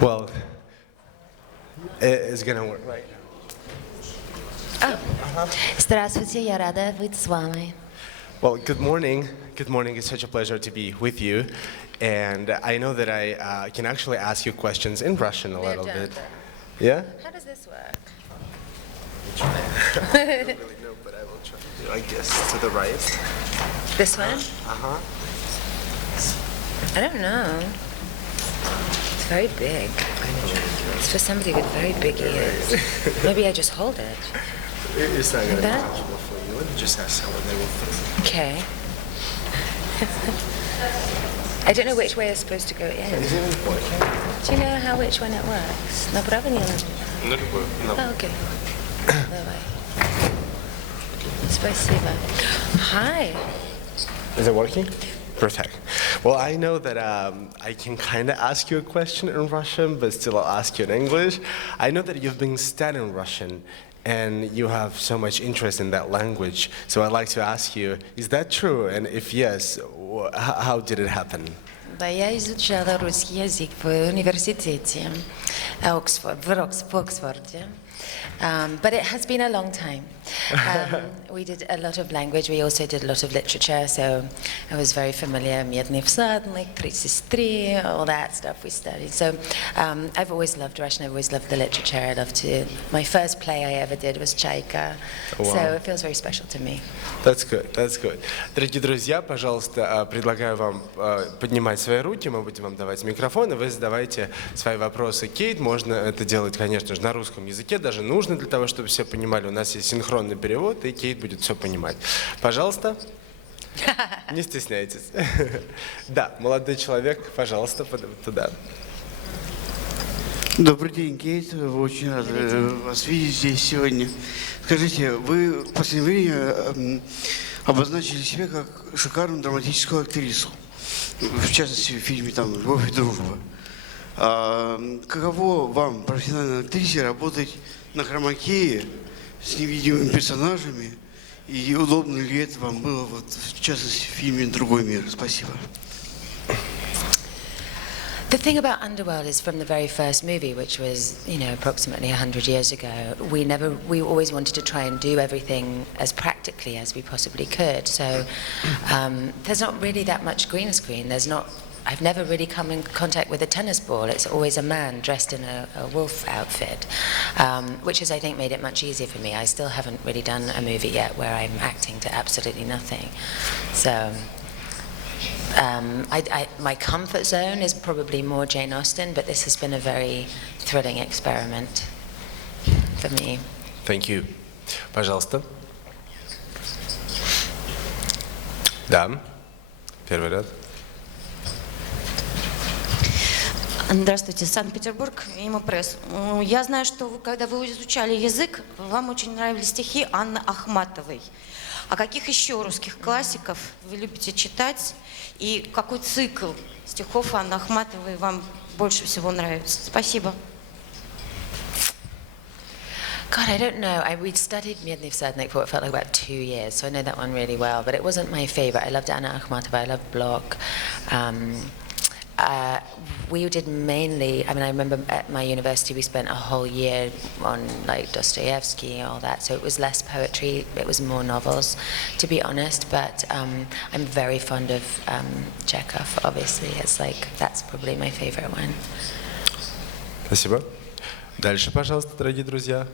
Well, it's gonna work right now. Здравствуйте, я рада быть с вами. Well, good morning. Good morning. It's such a pleasure to be with you. And I know that I can actually ask you questions in Russian a little bit. Yeah? How does this work? I don't really know, but I will try. I guess to the right. This one? Uh-huh. I don't know. It's very big. It's for somebody with very big ears. Maybe I just hold it. It's not going to be That? comfortable for you. Let me just ask someone. They will fix it. Okay. I don't know which way it's supposed to go in. Is it even working? Do you know how which one it works? Направо не No. Oh, okay. Давай. Спасибо. Hi. Is it working? Perfect. Well, I know that I can kind of ask you a question in Russian, but still I'll ask you in English. I know that you've been studying Russian, and you have so much interest in that language. So I'd like to ask you, is that true? And if yes, how did it happen? Да, я изучала русский язык в университете в Оксфорде. But it has been a long time. We did a lot of language. We also did a lot of literature. So I was very familiar. Медный всадник, Три сестры, all that stuff we studied. So I've always loved Russian. I've always loved the literature. I love to. My first play I ever did was Чайка. Wow. So it feels very special to me. That's good, that's good. Дорогие друзья, пожалуйста, предлагаю вам поднимать свои руки, мы будем вам давать микрофон, и вы задавайте свои вопросы. Кейт, можно это делать, конечно же, на русском языке, даже нужно для того, чтобы все понимали. У нас есть синхронный перевод, и Кейт будет все понимать. Пожалуйста, не стесняйтесь. Да, молодой человек, пожалуйста, туда. Добрый день, Кейт. Очень рад вас видеть здесь сегодня. Скажите, вы в последнее время обозначили себя как шикарную драматическую актрису. В частности, в фильме там «Любовь и дружба». Каково вам, профессиональной актрисе, работать на хромакее с невидимыми персонажами? И удобно ли это вам было, вот, в частности, в фильме «Другой мир»? Спасибо. The thing about Underworld is from the very first movie, which was, approximately 100 years ago, we always wanted to try and do everything as practically as we possibly could. So there's not really that much green screen. I've never really come in contact with a tennis ball. It's always a man dressed in a wolf outfit, which has, I think, made it much easier for me. I still haven't really done a movie yet where I'm acting to absolutely nothing. So my comfort zone is probably more Jane Austen, but this has been a very thrilling experiment for me. Thank you. Пожалуйста. Да, первый ряд. Здравствуйте, Санкт-Петербург, ИМО Пресс. Я знаю, что когда вы изучали язык, вам очень нравились стихи Анны Ахматовой. А каких еще русских классиков вы любите читать? И какой цикл стихов Анны Ахматовой вам больше всего нравится? Спасибо. God, I don't know. We studied Медный всадник for what felt like about 2 years, so I know that one really well, but it wasn't my favorite. I loved Anna Akhmatova, I loved Bloch. We did mainly, I remember at my university we spent a whole year on like Dostoevsky and all that, so it was less poetry, it was more novels, to be honest, but I'm very fond of Chekhov, obviously. It's like, that's probably my favorite one. Спасибо. Дальше, пожалуйста, дорогие друзья.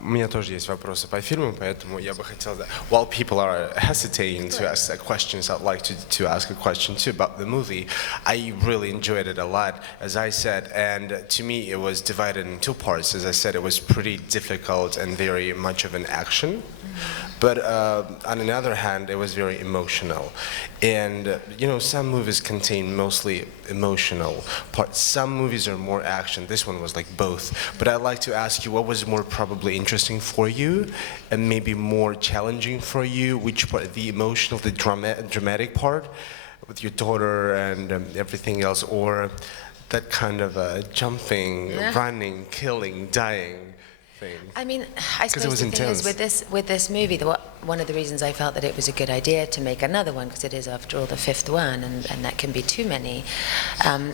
У меня тоже есть вопросы по фильму, поэтому я бы хотел... While people are hesitating to ask questions, I'd like to ask a question too about the movie. I really enjoyed it a lot, as I said, and to me it was divided in two parts. As I said, it was pretty difficult and very much of an action. But on the other hand, it was very emotional. And, some movies contain mostly emotional parts. Some movies are more action. This one was like both. But I'd like to ask you, what was more probably interesting for you and maybe more challenging for you? Which part, the emotional, the dramatic part with your daughter and everything else, or that kind of jumping, running, killing, dying? Thing. I suppose the thing is with this movie, one of the reasons I felt that it was a good idea to make another one, because it is, after all, the fifth one, and that can be too many,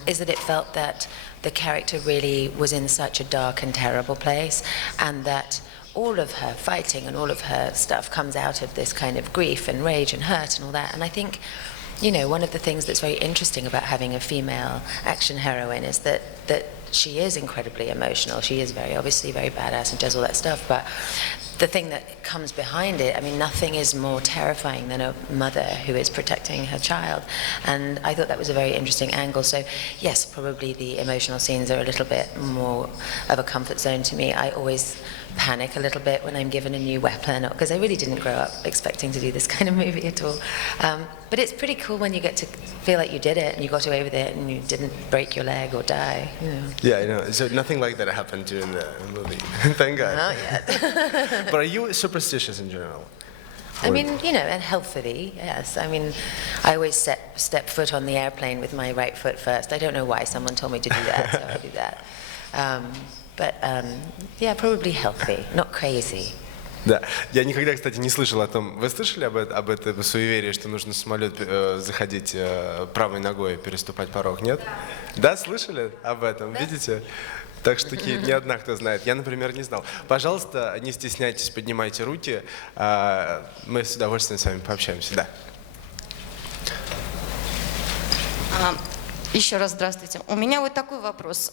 is that it felt that the character really was in such a dark and terrible place, and that all of her fighting and all of her stuff comes out of this kind of grief and rage and hurt and all that. And I think, you know, one of the things that's very interesting about having a female action heroine is that she is incredibly emotional. She is obviously very badass and does all that stuff, but the thing that comes behind it, I mean, nothing is more terrifying than a mother who is protecting her child. And I thought that was a very interesting angle. So yes, probably the emotional scenes are a little bit more of a comfort zone to me. I always panic a little bit when I'm given a new weapon, because I really didn't grow up expecting to do this kind of movie at all. But it's pretty cool when you get to feel like you did it and you got away with it and you didn't break your leg or die. You know. Yeah, I know. So nothing like that happened during the movie. Thank God. Not yet. But are you superstitious in general? I mean, you know, and healthily, yes. I mean, I always step foot on the airplane with my right foot first. I don't know why someone told me to do that, so I do that. Yeah, probably healthy, not crazy. Да, я никогда, кстати, не слышал о том. Вы слышали об этом суеверии, что нужно в самолет заходить правой ногой, переступать порог? Нет? Да, слышали об этом? Да. Видите? Так что не одна, кто знает. Я, например, не знал. Пожалуйста, не стесняйтесь, поднимайте руки. Мы с удовольствием с вами пообщаемся. Да. Еще раз здравствуйте. У меня вот такой вопрос.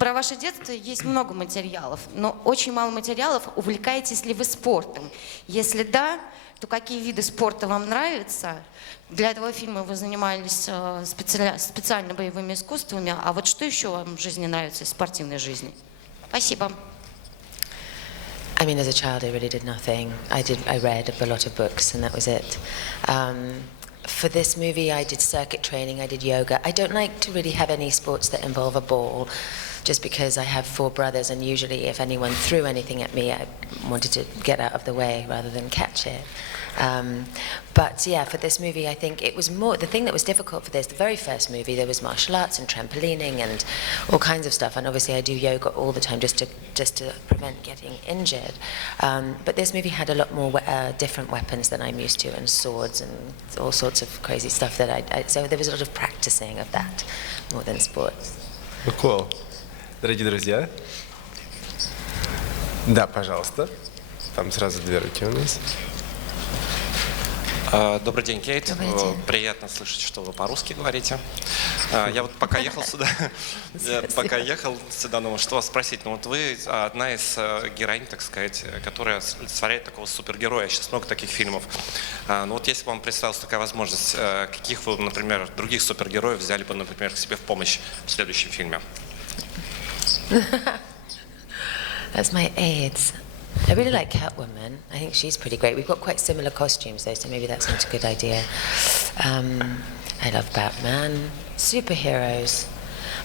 Про ваше детство есть много материалов, но очень мало материалов. Увлекаетесь ли вы спортом? Если да, то какие виды спорта вам нравятся? Для этого фильма вы занимались специально боевыми искусствами. А вот что еще вам в жизни нравится из спортивной жизни? Спасибо. I mean, as a child, I really did nothing. I read a lot of books, and that was it. For this movie, I did circuit training, I did yoga. I don't like to really have any sports that involve a ball, just because I have 4 brothers, and usually if anyone threw anything at me, I wanted to get out of the way rather than catch it. But yeah, for this movie, I think it was more, the thing that was difficult for this, the very first movie, there was martial arts and trampolining and all kinds of stuff, and obviously I do yoga all the time just to prevent getting injured. But this movie had a lot more different weapons than I'm used to, and swords and all sorts of crazy stuff that so there was a lot of practicing of that more than sports. Cool. Дорогие друзья. Да, пожалуйста. Там сразу 2 руки у нас. Добрый день, Кейт. Добрый день. Приятно слышать, что вы по-русски говорите. Я вот пока ехал сюда, думал, что вас спросить. Ну вот вы одна из героинь, так сказать, которая олицетворяет такого супергероя. Сейчас много таких фильмов. Ну вот если бы вам представилась такая возможность, каких вы, например, других супергероев взяли бы, например, к себе в помощь в следующем фильме? That's my AIDS. I really like Catwoman. I think she's pretty great. We've got quite similar costumes though, so maybe that's not a good idea. I love Batman. Superheroes.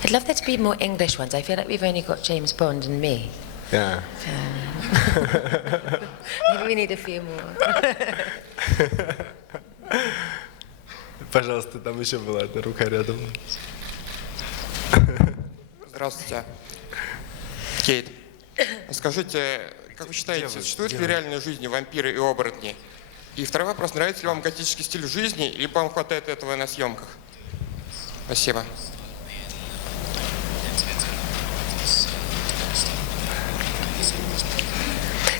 I'd love there to be more English ones. I feel like we've only got James Bond and me. Yeah. Maybe we need a few more. Пожалуйста, там еще была одна рука рядом. Здравствуйте. Кейт, скажите, как вы считаете, существуют ли в реальной жизни вампиры и оборотни? И второй вопрос, нравится ли вам готический стиль жизни, или вам хватает этого на съемках? Спасибо.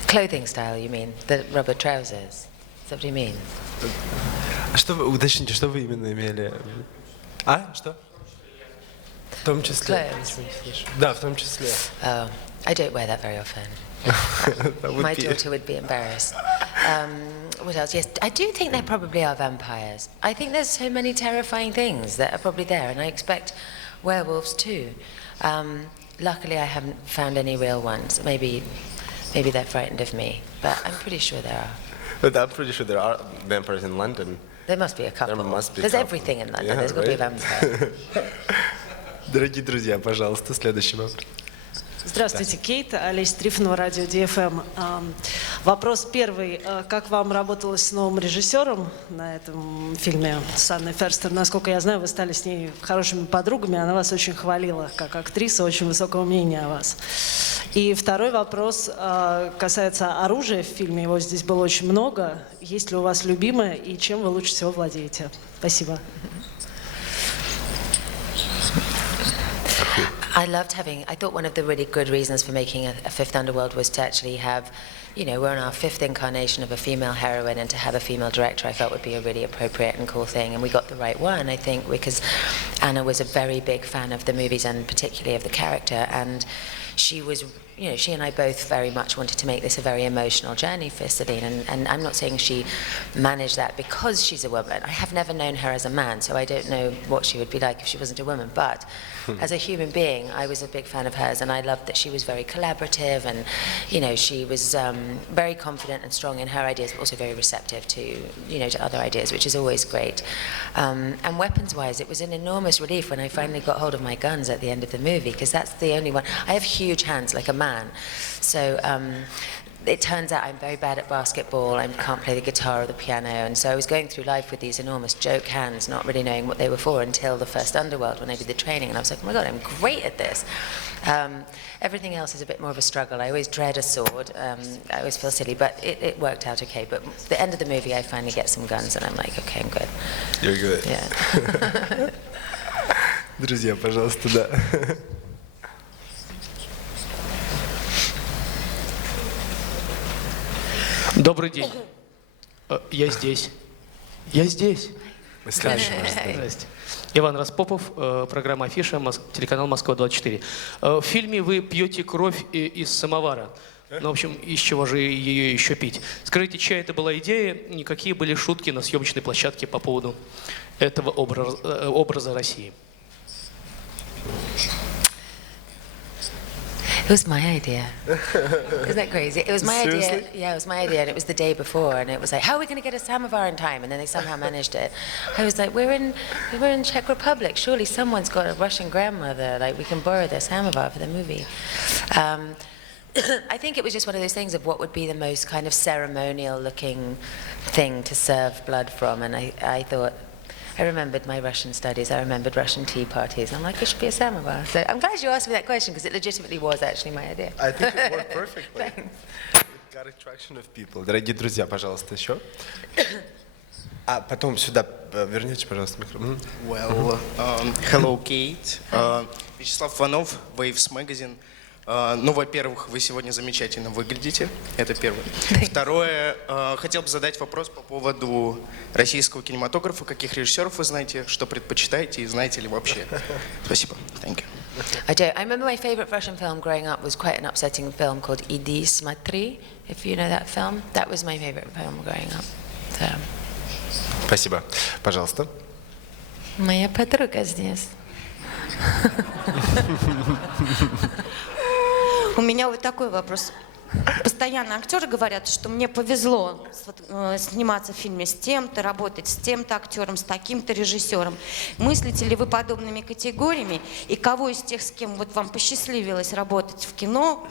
Clothing style, you mean? The rubber trousers? Is that what you mean? Что вы, уточните, что вы именно имели? А? Что? В том числе. Да, в том числе. Oh, I don't wear that very often. My daughter would be embarrassed. What else? Yes, I do think there probably are vampires. I think there's so many terrifying things that are probably there, and I expect werewolves too. Luckily, I haven't found any real ones. Maybe they're frightened of me, but I'm pretty sure there are. But I'm pretty sure there are vampires in London. There must be a couple. There's everything in London. Yeah, There's got to be a vampire. Дорогие друзья, пожалуйста, следующий вопрос. Здравствуйте, Кейт. Олеся Трифонова, радио DFM. Вопрос первый. Как вам работалось с новым режиссером на этом фильме с Анной Ферстер? Насколько я знаю, вы стали с ней хорошими подругами. Она вас очень хвалила как актриса, очень высокого мнения о вас. И второй вопрос касается оружия в фильме. Его здесь было очень много. Есть ли у вас любимое и чем вы лучше всего владеете? Спасибо. I thought one of the really good reasons for making a fifth Underworld was to actually have, you know, we're in our fifth incarnation of a female heroine, and to have a female director I felt would be a really appropriate and cool thing, and we got the right one, I think, because Anna was a very big fan of the movies and particularly of the character, and she was, you know, she and I both very much wanted to make this a very emotional journey for Celine, and I'm not saying she managed that because she's a woman. I have never known her as a man, so I don't know what she would be like if she wasn't a woman, but as a human being, I was a big fan of hers, and I loved that she was very collaborative, and, you know, she was very confident and strong in her ideas, but also very receptive to, you know, to other ideas, which is always great. And weapons-wise, it was an enormous relief when I finally got hold of my guns at the end of the movie, because that's the only one. I have huge hands, like a man, so it turns out I'm very bad at basketball, I can't play the guitar or the piano, and so I was going through life with these enormous joke hands, not really knowing what they were for until the first Underworld when I did the training, and I was like, oh my god, I'm great at this. Everything else is a bit more of a struggle. I always dread a sword, I always feel silly, but it worked out okay. But at the end of the movie I finally get some guns and I'm like, okay, I'm good. You're good. Yeah. Друзья, пожалуйста, да. Добрый день. Я здесь. Я здесь. Здрасте. Иван Распопов, программа «Афиша», телеканал «Москва-24». В фильме вы пьете кровь из самовара. Ну, в общем, из чего же ее еще пить? Скажите, чья это была идея и какие были шутки на съемочной площадке по поводу этого образа России? It was my idea. Isn't that crazy? It was my idea. Yeah, it was my idea, and it was the day before, and it was like, how are we going to get a samovar in time? And then they somehow managed it. I was like, we're in Czech Republic. Surely someone's got a Russian grandmother. Like, we can borrow their samovar for the movie. I think it was just one of those things of what would be the most kind of ceremonial-looking thing to serve blood from, and I thought. I remembered my Russian studies, I remembered Russian tea parties, and I'm like, it should be a samovar. So I'm glad you asked me that question, because it legitimately was actually my idea. I think it worked perfectly. It got attraction of people. Дорогие друзья, пожалуйста, еще. А потом сюда верните, пожалуйста, микрофон. Well, hello, Kate. Вячеслав Иванов, Waves Magazine. Ну, во-первых, вы сегодня замечательно выглядите, это первое. Второе, хотел бы задать вопрос по поводу российского кинематографа. Каких режиссеров вы знаете, что предпочитаете и знаете ли вообще? Спасибо. Thank you. I do. I remember my favorite Russian film growing up was quite an upsetting film called Иди смотри, if you know that film. That was my favorite film growing up. So. Спасибо. Пожалуйста. Моя подруга здесь. У меня вот такой вопрос. Постоянно актеры говорят, что мне повезло сниматься в фильме с тем-то, работать с тем-то актером, с таким-то режиссером. Мыслите ли вы подобными категориями? И кого из тех, с кем вот вам посчастливилось работать в кино,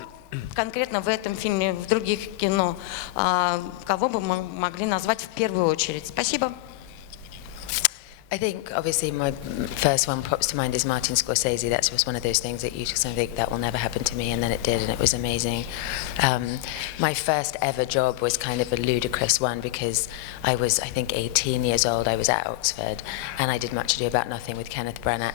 конкретно в этом фильме, в других кино, кого бы мы могли назвать в первую очередь? Спасибо. I think, obviously, my first one pops to mind is Martin Scorsese. That's just one of those things that you just think that will never happen to me, and then it did, and it was amazing. My first ever job was kind of a ludicrous one because I was, I think, 18 years old. I was at Oxford, and I did Much Ado About Nothing with Kenneth Branagh,